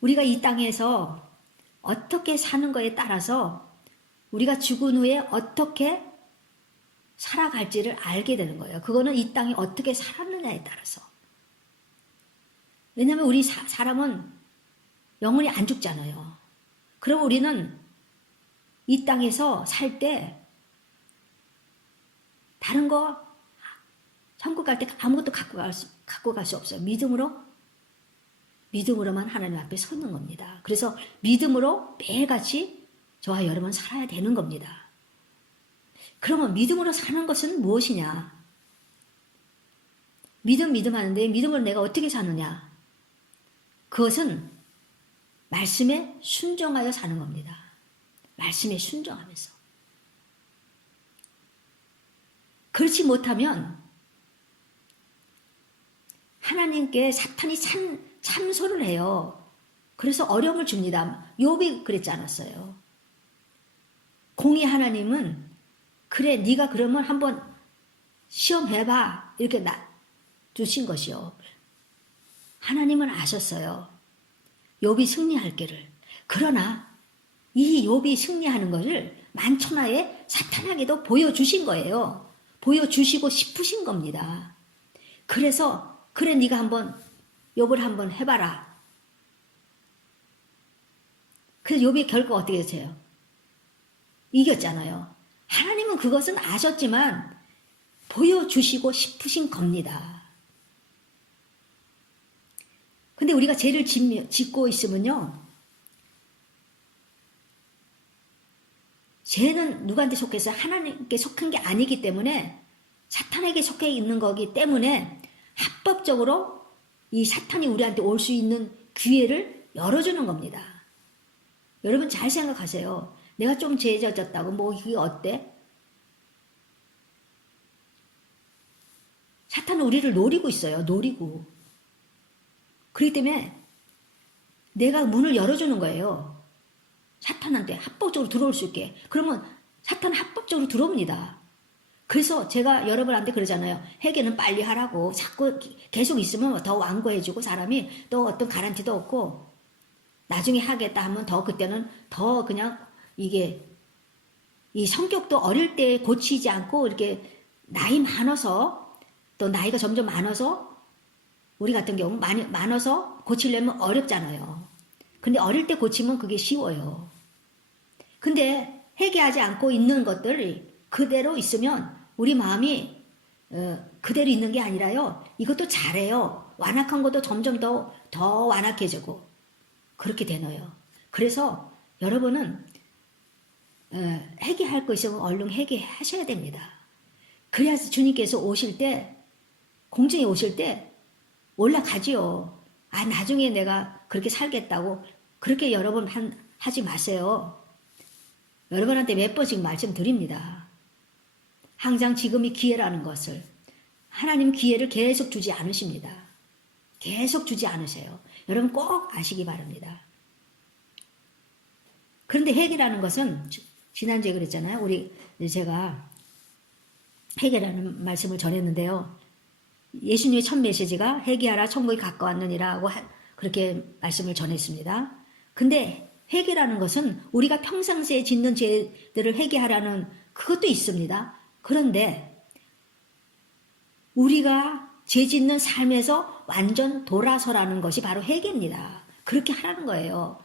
우리가 이 땅에서 어떻게 사는 거에 따라서 우리가 죽은 후에 어떻게 살아갈지를 알게 되는 거예요. 그거는 이 땅에 어떻게 살았느냐에 따라서. 왜냐하면 우리 사람은 영원히 안 죽잖아요. 그럼 우리는 이 땅에서 살 때 다른 거 천국 갈 때 아무것도 갖고 갈 수 없어요. 믿음으로만 하나님 앞에 서는 겁니다. 그래서 믿음으로 매일같이 저와 여러분 살아야 되는 겁니다. 그러면 믿음으로 사는 것은 무엇이냐? 믿음 하는데 믿음으로 내가 어떻게 사느냐? 그것은 말씀에 순종하여 사는 겁니다. 말씀에 순종하면서. 그렇지 못하면 하나님께 사탄이 참소를 해요. 그래서 어려움을 줍니다. 욥이 그랬지 않았어요. 공의 하나님은 그래 네가 그러면 한번 시험해봐 이렇게 두신 것이요. 하나님은 아셨어요. 욥이 승리할 게를. 그러나 이 욥이 승리하는 것을 만천하에 사탄에게도 보여주신 거예요. 보여주시고 싶으신 겁니다. 그래서 그래 네가 한번 욥을 한번 해봐라. 그래서 욥의 결과가 어떻게 되세요? 이겼잖아요. 하나님은 그것은 아셨지만 보여주시고 싶으신 겁니다. 근데 우리가 죄를 짓고 있으면요. 죄는 누구한테 속해서 하나님께 속한 게 아니기 때문에 사탄에게 속해 있는 거기 때문에 합법적으로 이 사탄이 우리한테 올 수 있는 기회를 열어주는 겁니다. 여러분 잘 생각하세요. 내가 좀 죄 졌다고 뭐 이게 어때? 사탄은 우리를 노리고 있어요. 노리고. 그렇기 때문에 내가 문을 열어주는 거예요. 사탄한테 합법적으로 들어올 수 있게. 그러면 사탄은 합법적으로 들어옵니다. 그래서 제가 여러분한테 그러잖아요. 회개는 빨리 하라고. 자꾸 계속 있으면 더 완고해지고 사람이 또 어떤 가란티도 없고 나중에 하겠다 하면 더 그때는 더 그냥 이게 이 성격도 어릴 때 고치지 않고 이렇게 나이 많아서 또 나이가 점점 많아서 우리 같은 경우 많아서 고치려면 어렵잖아요. 근데 어릴 때 고치면 그게 쉬워요. 근데 회개하지 않고 있는 것들이 그대로 있으면 우리 마음이 그대로 있는 게 아니라요. 이것도 잘해요. 완악한 것도 점점 더 완악해지고 그렇게 되네요. 그래서 여러분은 회개할 거 있으면 얼른 회개하셔야 됩니다. 그래야 주님께서 오실 때 공중에 오실 때 올라가지요. 아 나중에 내가 그렇게 살겠다고 그렇게 여러분 하지 마세요. 여러분한테 몇 번씩 말씀드립니다. 항상 지금이 기회라는 것을 하나님 기회를 계속 주지 않으십니다. 계속 주지 않으세요. 여러분 꼭 아시기 바랍니다. 그런데 회개라는 것은 지난주에 그랬잖아요. 제가 회개라는 말씀을 전했는데요. 예수님의 첫 메시지가 회개하라 천국이 가까웠느니라고 그렇게 말씀을 전했습니다. 근데 회개라는 것은 우리가 평상시에 짓는 죄들을 회개하라는 그것도 있습니다. 그런데 우리가 죄 짓는 삶에서 완전 돌아서라는 것이 바로 회개입니다. 그렇게 하라는 거예요.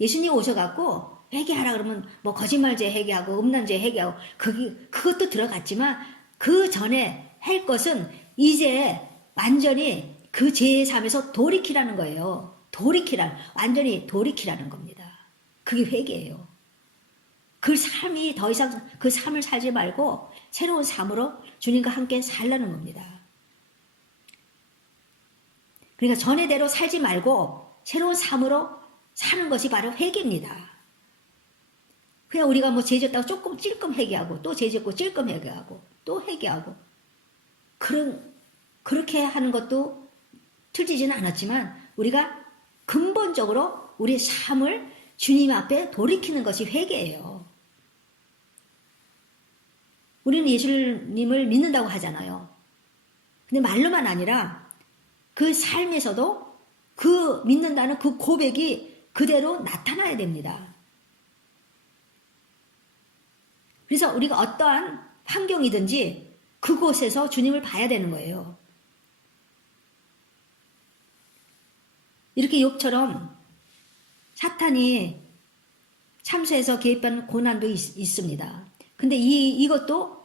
예수님 오셔갖고 회개하라 그러면 뭐 거짓말죄 회개하고 음란죄 회개하고 그것도 들어갔지만 그 전에 할 것은 이제 완전히 그 죄의 삶에서 돌이키라는 거예요. 완전히 돌이키라는 겁니다. 그게 회개예요. 그 삶이 더 이상 그 삶을 살지 말고 새로운 삶으로 주님과 함께 살라는 겁니다. 그러니까 전에대로 살지 말고 새로운 삶으로 사는 것이 바로 회개입니다. 그냥 우리가 뭐 죄졌다고 조금 찔끔 회개하고 또 죄졌고 찔끔 회개하고 또 회개하고 그렇게 하는 것도 틀리지는 않았지만 우리가 근본적으로 우리 삶을 주님 앞에 돌이키는 것이 회개예요. 우리는 예수님을 믿는다고 하잖아요. 근데 말로만 아니라 그 삶에서도 그 믿는다는 그 고백이 그대로 나타나야 됩니다. 그래서 우리가 어떠한 환경이든지 그곳에서 주님을 봐야 되는 거예요. 이렇게 욥처럼 사탄이 참수해서 개입한 고난도 있습니다. 근데 이것도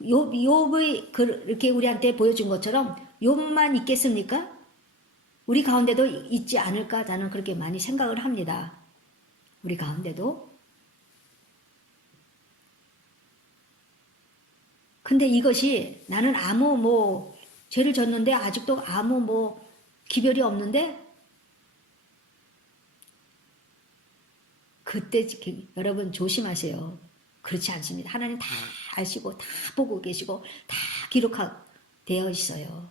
욥의 그렇게 우리한테 보여준 것처럼 욥만 있겠습니까? 우리 가운데도 있지 않을까? 저는 그렇게 많이 생각을 합니다. 우리 가운데도. 근데 이것이 나는 아무 죄를 졌는데 아직도 아무 기별이 없는데 그때 여러분 조심하세요. 그렇지 않습니다. 하나님 다 아시고 다 보고 계시고 다 기록되어 있어요.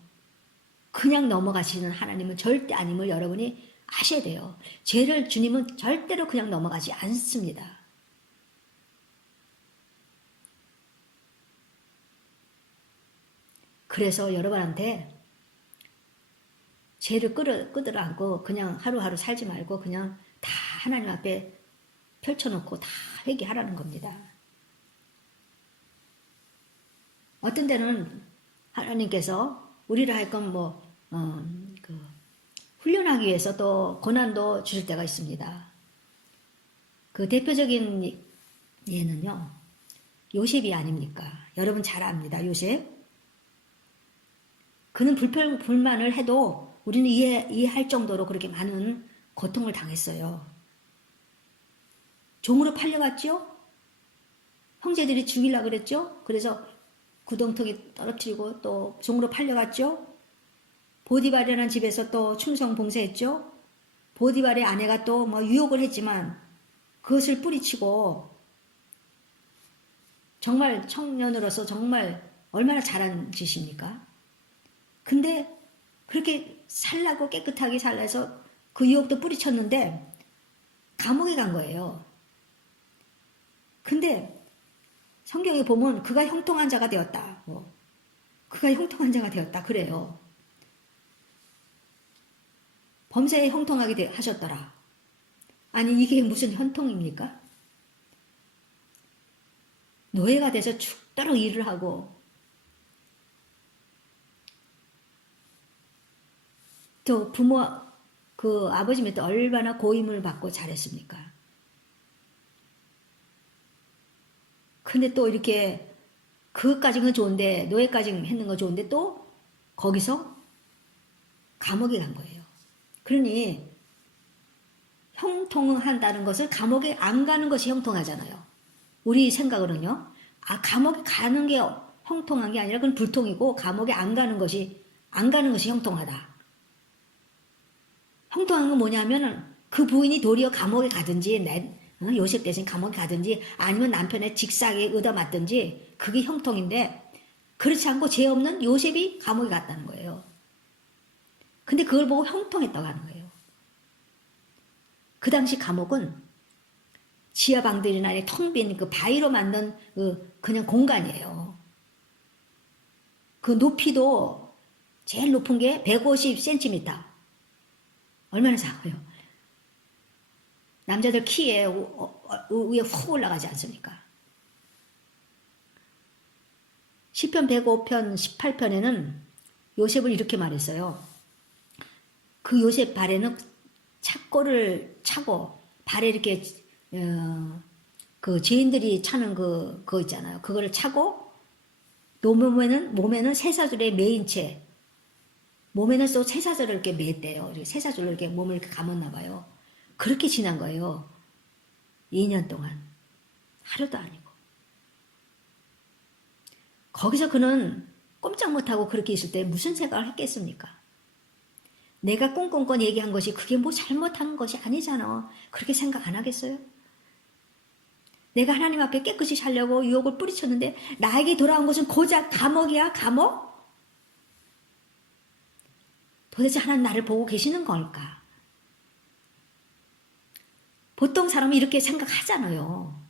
그냥 넘어가시는 하나님은 절대 아님을 여러분이 아셔야 돼요. 죄를 주님은 절대로 그냥 넘어가지 않습니다. 그래서 여러분한테 죄를 끌어안고 그냥 하루하루 살지 말고 그냥 다 하나님 앞에 펼쳐놓고 다 회개하라는 겁니다. 어떤 때는 하나님께서 우리를 하여금 훈련하기 위해서 또 고난도 주실 때가 있습니다. 그 대표적인 예는요, 요셉이 아닙니까? 여러분 잘 압니다, 요셉. 그는 불만을 해도 우리는 이해할 정도로 그렇게 많은 고통을 당했어요. 종으로 팔려갔죠? 형제들이 죽이려고 그랬죠? 그래서 구덩텅이 떨어뜨리고 또 종으로 팔려갔죠? 보디발이라는 집에서 또 충성 봉사했죠? 보디발의 아내가 또 유혹을 했지만 그것을 뿌리치고 정말 청년으로서 정말 얼마나 잘한 짓입니까? 근데 그렇게 살라고 깨끗하게 살라서 그 유혹도 뿌리쳤는데 감옥에 간 거예요. 근데 성경에 보면 그가 형통한 자가 되었다. 그가 형통한 자가 되었다. 그래요. 범죄에 형통하게 하셨더라. 아니 이게 무슨 형통입니까? 노예가 돼서 죽도록 일을 하고 또 부모 그 아버지한테 얼마나 고임을 받고 잘했습니까? 근데 또 이렇게 그것까지는 좋은데 노예까지 했는 거 좋은데 또 거기서 감옥에 간 거예요. 그러니 형통한다는 것을 감옥에 안 가는 것이 형통하잖아요. 우리 생각으로는요. 감옥에 가는 게 형통한 게 아니라 그건 불통이고 감옥에 안 가는 것이 형통하다. 형통한 건 뭐냐면은 그 부인이 도리어 감옥에 가든지 요셉 대신 감옥에 가든지 아니면 남편의 직사에 얻어맞든지 그게 형통인데 그렇지 않고 죄 없는 요셉이 감옥에 갔다는 거예요. 근데 그걸 보고 형통했다고 하는 거예요. 그 당시 감옥은 지하방들이나 텅 빈 그 바위로 만든 그냥 공간이에요. 그 높이도 제일 높은 게 150cm. 얼마나 작아요. 남자들 키에 위에 훅 올라가지 않습니까? 시편 105편 18편에는 요셉을 이렇게 말했어요. 그 요셉 발에는 착고를 차고 발에 이렇게 그 죄인들이 차는 그거 있잖아요. 그거를 차고 몸에는 쇠사슬에 매인 채 몸에는 또 쇠사슬을 이렇게 맸대요. 쇠사슬로 이렇게 몸을 이렇게 감았나 봐요. 그렇게 지난 거예요. 2년 동안. 하루도 아니고. 거기서 그는 꼼짝 못하고 그렇게 있을 때 무슨 생각을 했겠습니까? 내가 꽁꽁꽁 얘기한 것이 그게 뭐 잘못한 것이 아니잖아. 그렇게 생각 안 하겠어요? 내가 하나님 앞에 깨끗이 살려고 유혹을 뿌리쳤는데 나에게 돌아온 것은 고작 감옥이야? 감옥? 도대체 하나님 나를 보고 계시는 걸까? 보통 사람은 이렇게 생각하잖아요.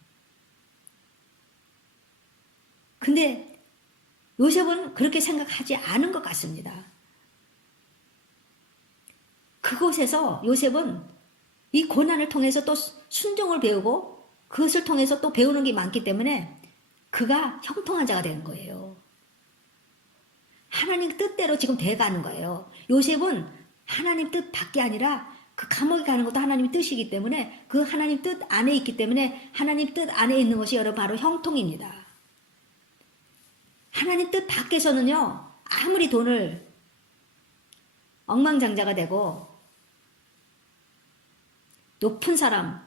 근데 요셉은 그렇게 생각하지 않은 것 같습니다. 그곳에서 요셉은 이 고난을 통해서 또 순종을 배우고 그것을 통해서 또 배우는 게 많기 때문에 그가 형통한 자가 되는 거예요. 하나님 뜻대로 지금 돼가는 거예요. 요셉은 하나님 뜻 밖에 아니라 그 감옥에 가는 것도 하나님의 뜻이기 때문에 그 하나님 뜻 안에 있기 때문에 하나님 뜻 안에 있는 것이 여러분 바로 형통입니다. 하나님 뜻 밖에서는요, 아무리 돈을 억만장자가 되고 높은 사람,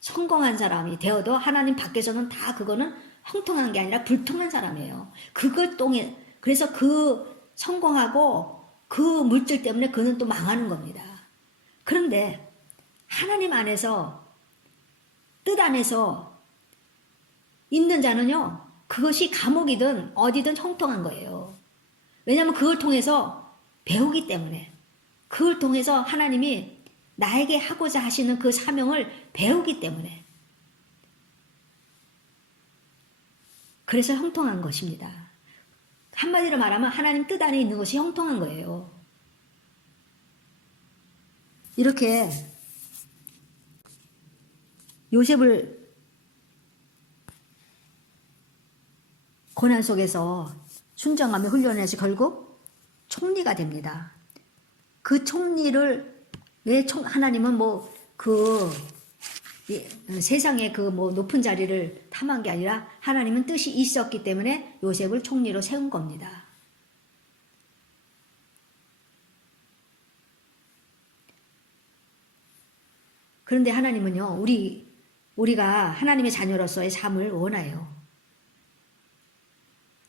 성공한 사람이 되어도 하나님 밖에서는 다 그거는 형통한 게 아니라 불통한 사람이에요. 그걸 통해 그래서 그 성공하고 그 물질 때문에 그는 또 망하는 겁니다. 그런데 하나님 안에서 뜻 안에서 있는 자는요, 그것이 감옥이든 어디든 형통한 거예요. 왜냐하면 그걸 통해서 배우기 때문에 그걸 통해서 하나님이 나에게 하고자 하시는 그 사명을 배우기 때문에 그래서 형통한 것입니다. 한마디로 말하면 하나님 뜻 안에 있는 것이 형통한 거예요. 이렇게 요셉을 고난 속에서 순정하며 훈련해서 결국 총리가 됩니다. 그 총리를 왜 하나님은 뭐 그 세상의 그 뭐 높은 자리를 탐한 게 아니라 하나님은 뜻이 있었기 때문에 요셉을 총리로 세운 겁니다. 그런데 하나님은요, 우리가 하나님의 자녀로서의 삶을 원해요.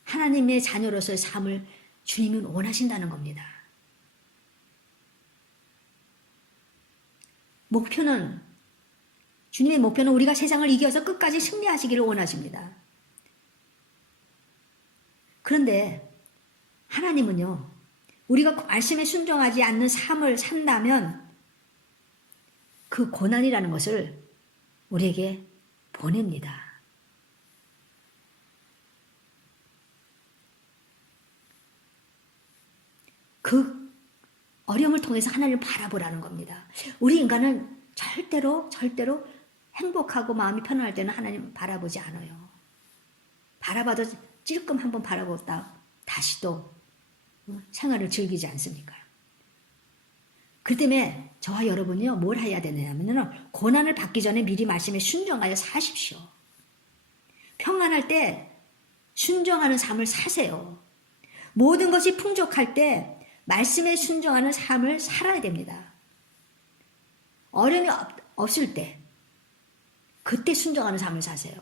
하나님의 자녀로서의 삶을 주님은 원하신다는 겁니다. 주님의 목표는 우리가 세상을 이겨서 끝까지 승리하시기를 원하십니다. 그런데 하나님은요, 우리가 말씀에 순종하지 않는 삶을 산다면 그 고난이라는 것을 우리에게 보냅니다. 그 어려움을 통해서 하나님을 바라보라는 겁니다. 우리 인간은 절대로 행복하고 마음이 편안할 때는 하나님 바라보지 않아요. 바라봐도 찔끔 한번 바라보다 다시 또 생활을 즐기지 않습니까? 그 때문에 저와 여러분이요, 뭘 해야 되냐면요, 고난을 받기 전에 미리 말씀에 순종하여 사십시오. 평안할 때 순종하는 삶을 사세요. 모든 것이 풍족할 때 말씀에 순종하는 삶을 살아야 됩니다. 어려움이 없을 때 그때 순종하는 삶을 사세요.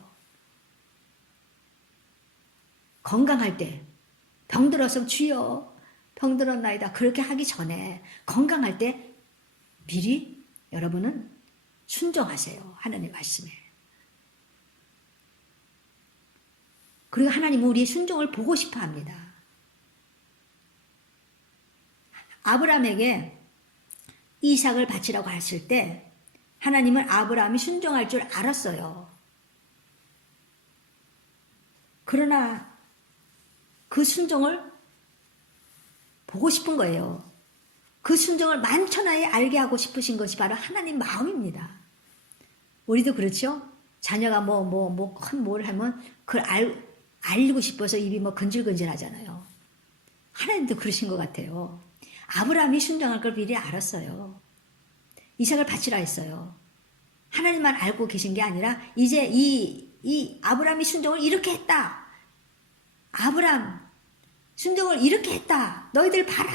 건강할 때 병들어서 주여 병들었나이다 그렇게 하기 전에 건강할 때 미리 여러분은 순종하세요. 하나님의 말씀에. 그리고 하나님은 우리의 순종을 보고 싶어 합니다. 아브라함에게 이삭을 바치라고 했을 때 하나님은 아브라함이 순종할 줄 알았어요. 그러나 그 순종을 보고 싶은 거예요. 그 순종을 만천하에 알게 하고 싶으신 것이 바로 하나님 마음입니다. 우리도 그렇죠? 자녀가 큰 뭘 하면 그걸 알고 싶어서 입이 근질근질 하잖아요. 하나님도 그러신 것 같아요. 아브라함이 순종할 걸 미리 알았어요. 이삭을 바치라 했어요. 하나님만 알고 계신 게 아니라 이제 이 아브라함이 순종을 이렇게 했다. 아브라함 순종을 이렇게 했다. 너희들 봐라.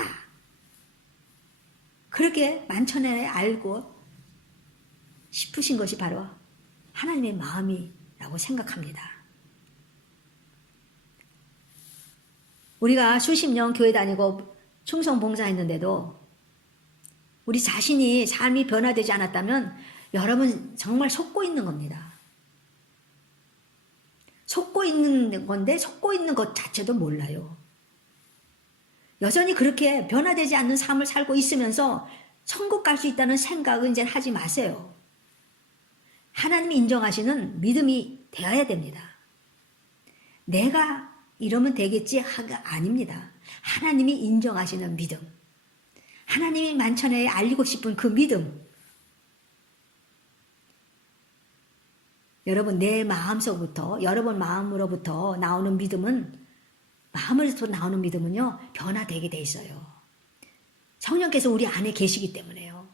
그렇게 만천하에 알고 싶으신 것이 바로 하나님의 마음이라고 생각합니다. 우리가 수십 년 교회 다니고 충성 봉사했는데도 우리 자신이 삶이 변화되지 않았다면 여러분 정말 속고 있는 겁니다. 속고 있는 건데 속고 있는 것 자체도 몰라요. 여전히 그렇게 변화되지 않는 삶을 살고 있으면서 천국 갈 수 있다는 생각은 이제 하지 마세요. 하나님이 인정하시는 믿음이 되어야 됩니다. 내가 이러면 되겠지 하가 아닙니다. 하나님이 인정하시는 믿음. 하나님이 만천하에 알리고 싶은 그 믿음. 여러분 내 마음속부터 여러분 마음으로부터 나오는 믿음은 마음으로부터 나오는 믿음은요 변화되게 돼 있어요. 성령께서 우리 안에 계시기 때문에요.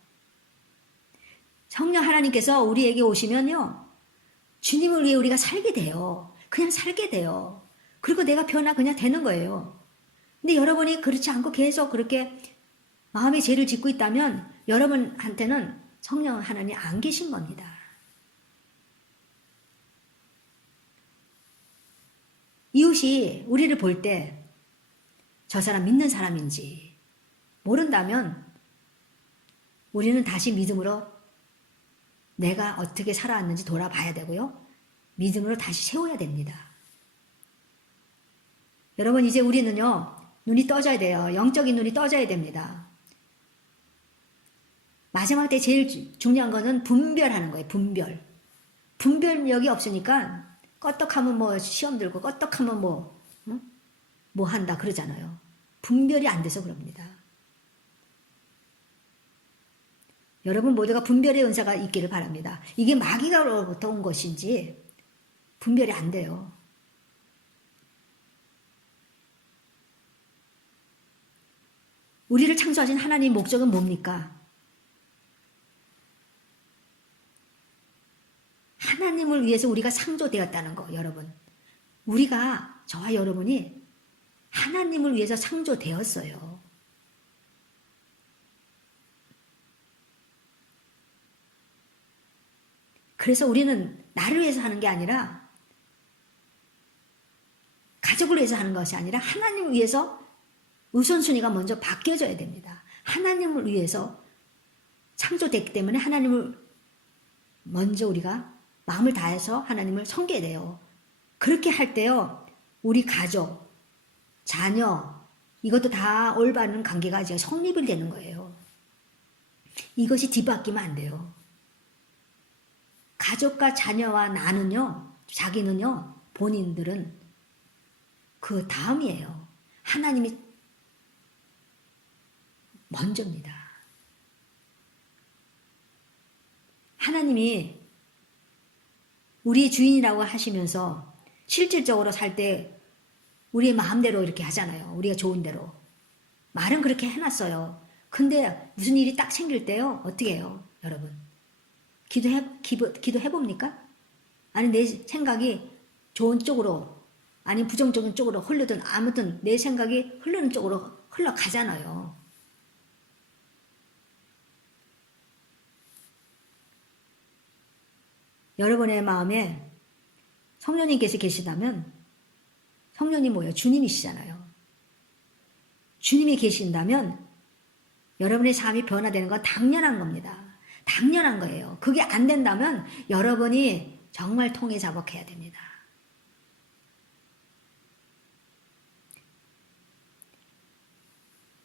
성령 하나님께서 우리에게 오시면요 주님을 위해 우리가 살게 돼요. 그냥 살게 돼요. 그리고 내가 변화 그냥 되는 거예요. 근데 여러분이 그렇지 않고 계속 그렇게 마음의 죄를 짓고 있다면 여러분한테는 성령 하나님이 안 계신 겁니다. 이웃이 우리를 볼 때 저 사람 믿는 사람인지 모른다면 우리는 다시 믿음으로 내가 어떻게 살아왔는지 돌아봐야 되고요. 믿음으로 다시 세워야 됩니다. 여러분 이제 우리는요. 눈이 떠져야 돼요. 영적인 눈이 떠져야 됩니다. 마지막 때 제일 중요한 거는 분별하는 거예요. 분별. 분별력이 없으니까 껐떡하면 뭐 시험 들고 껐떡하면 뭐 한다 그러잖아요. 분별이 안 돼서 그럽니다. 여러분 모두가 분별의 은사가 있기를 바랍니다. 이게 마귀가로부터 온 것인지 분별이 안 돼요. 우리를 창조하신 하나님의 목적은 뭡니까? 하나님을 위해서 우리가 창조되었다는 거, 여러분. 우리가, 저와 여러분이 하나님을 위해서 창조되었어요. 그래서 우리는 나를 위해서 하는 게 아니라, 가족을 위해서 하는 것이 아니라 하나님을 위해서 우선순위가 먼저 바뀌어져야 됩니다. 하나님을 위해서 창조됐기 때문에 하나님을 먼저 우리가 마음을 다해서 하나님을 섬겨야 돼요. 그렇게 할 때요. 우리 가족, 자녀 이것도 다 올바른 관계가 이제 성립이 되는 거예요. 이것이 뒤바뀌면 안 돼요. 가족과 자녀와 나는요. 자기는요. 본인들은 그 다음이에요. 하나님이 먼저입니다. 하나님이 우리의 주인이라고 하시면서 실질적으로 살 때 우리의 마음대로 이렇게 하잖아요. 우리가 좋은 대로. 말은 그렇게 해놨어요. 근데 무슨 일이 딱 생길 때요. 어떻게 해요? 여러분. 기도해봅니까? 아니 내 생각이 좋은 쪽으로 아니 부정적인 쪽으로 흐르든 아무튼 내 생각이 흐르는 쪽으로 흘러가잖아요. 여러분의 마음에 성령님께서 계시다면 성령님 뭐예요? 주님이시잖아요. 주님이 계신다면 여러분의 삶이 변화되는 건 당연한 겁니다. 당연한 거예요. 그게 안 된다면 여러분이 정말 통해자복해야 됩니다.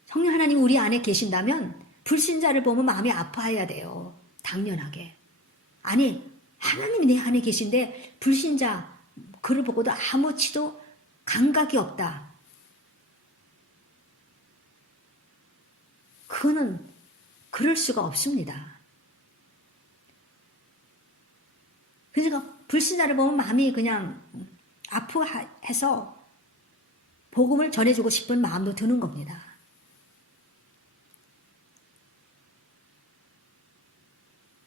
성령 하나님 우리 안에 계신다면 불신자를 보면 마음이 아파해야 돼요. 당연하게. 아니 하나님이 내 안에 계신데 불신자 그를 보고도 아무치도 감각이 없다. 그거는 그럴 수가 없습니다. 그러니까 불신자를 보면 마음이 그냥 아프해서 복음을 전해주고 싶은 마음도 드는 겁니다.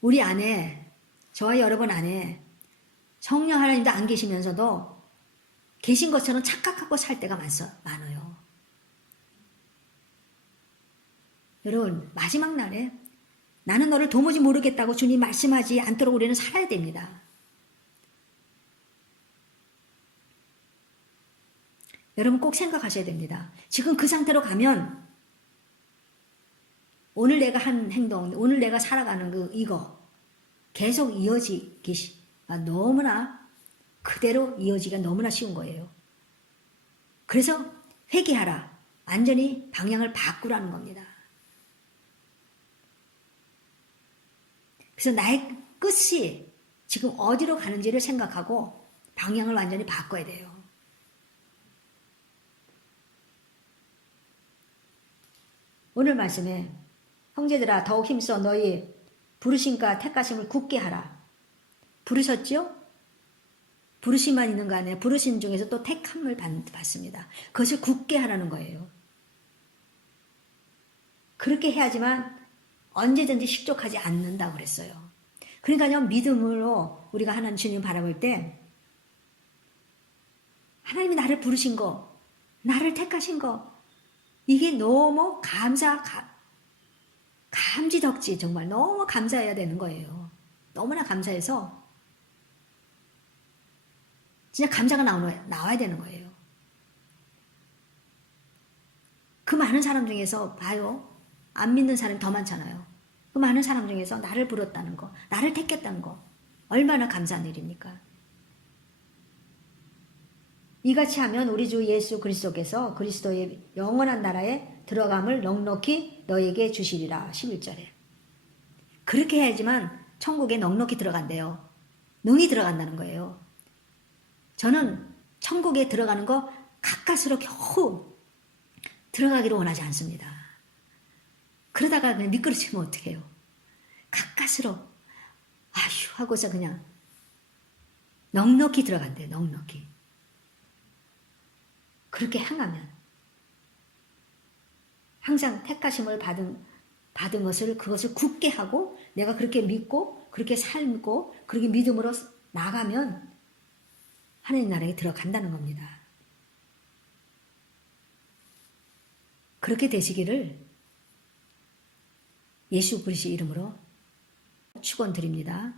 우리 안에 저와 여러분 안에 성령 하나님도 안 계시면서도 계신 것처럼 착각하고 살 때가 많아요. 여러분 마지막 날에 나는 너를 도무지 모르겠다고 주님 말씀하지 않도록 우리는 살아야 됩니다. 여러분 꼭 생각하셔야 됩니다. 지금 그 상태로 가면 오늘 내가 한 행동, 오늘 내가 살아가는 이거 계속 이어지기가 너무나 그대로 이어지기가 너무나 쉬운 거예요. 그래서 회개하라. 완전히 방향을 바꾸라는 겁니다. 그래서 나의 끝이 지금 어디로 가는지를 생각하고 방향을 완전히 바꿔야 돼요. 오늘 말씀에 형제들아 더욱 힘써 너희 부르심과 택하심을 굳게 하라. 부르셨죠? 부르심만 있는 거 아니에요. 부르심 중에서 또 택함을 받습니다. 그것을 굳게 하라는 거예요. 그렇게 해야지만 언제든지 실족하지 않는다고 그랬어요. 그러니까요, 믿음으로 우리가 하나님 주님 바라볼 때 하나님이 나를 부르신 거, 나를 택하신 거, 이게 너무 감지덕지 정말 너무 감사해야 되는 거예요. 너무나 감사해서 진짜 감사가 나와야 되는 거예요. 그 많은 사람 중에서 봐요. 안 믿는 사람이 더 많잖아요. 그 많은 사람 중에서 나를 부렀다는 거, 나를 택했다는 거 얼마나 감사한 일입니까? 이같이 하면 우리 주 예수 그리스도께서 그리스도의 영원한 나라에 들어감을 넉넉히 너에게 주시리라. 11절에. 그렇게 해야지만 천국에 넉넉히 들어간대요. 능히 들어간다는 거예요. 저는 천국에 들어가는 거 가까스로 겨우 들어가기를 원하지 않습니다. 그러다가 그냥 미끄러지면 어떡해요. 가까스로 아휴 하고서 그냥 넉넉히 들어간대요. 넉넉히. 그렇게 향하면 항상 택하심을 받은 것을 그것을 굳게 하고 내가 그렇게 믿고 그렇게 살고 그렇게 믿음으로 나가면 하나님 나라에 들어간다는 겁니다. 그렇게 되시기를 예수 그리스도 이름으로 축원드립니다.